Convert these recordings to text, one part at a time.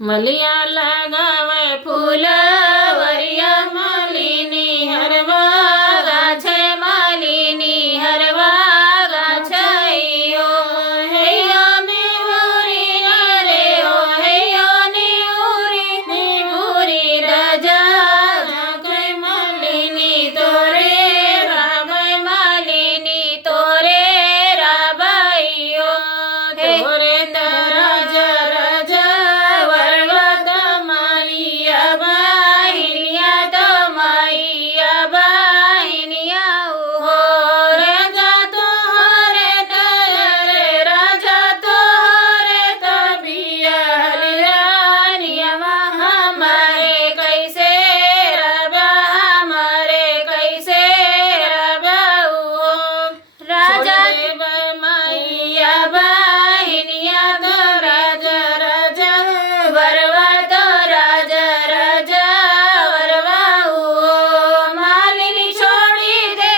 मलिया लगावे फूलवरिया मालिनी हरवा गाछे मालिनी हरवा गाछैयो हेयो निहुरी रे हो हेयो निहुरी राजा जागे मालिनी तोरे रागै मालिनी तोरे राबाइयो तोरे राजा राजा वर्गत मालिया बाहिनिया तो माइया बाहिनिया हो राजा तोहरे तोरे राजा तोहरे तबिया हलिया हमारे कैसे रबा हमारे कैसे रबा हो राजा माइया बाहिनिया तो राजा राजा वरवा तो राजा राजा वरवा हो मालिनी छोड़ी दे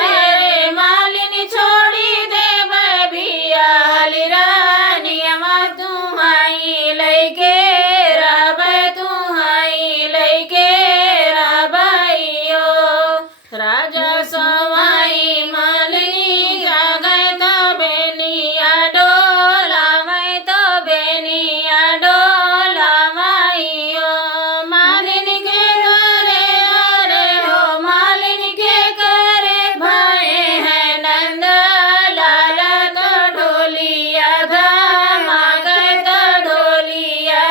रे मालिनी छोड़ी दे बिया हलिरानिया तू हाई लैके राबै तू हाई लैके राबाइयो राजा सवाई मालिनी जागै तो बेनिया डोलावै तो बेनिया डोलावैयो मालिनी के करे अरे हो मालिनी के करे भाई है नंद लाला तो ढोलिया धमाकै तो ढोलिया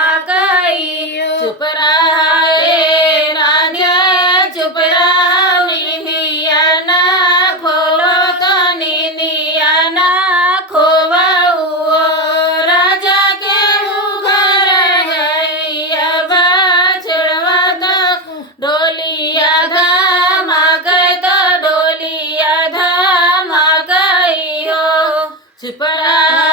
धमाकैयो चुप रहा रे राजा चुप रहा निहिया ना खोलो तो निनिया ना खोवाओ राजा के घर गैया बछड़वा तो डोलिया धमाकै तो डोलिया धमाकैयो चुप रहा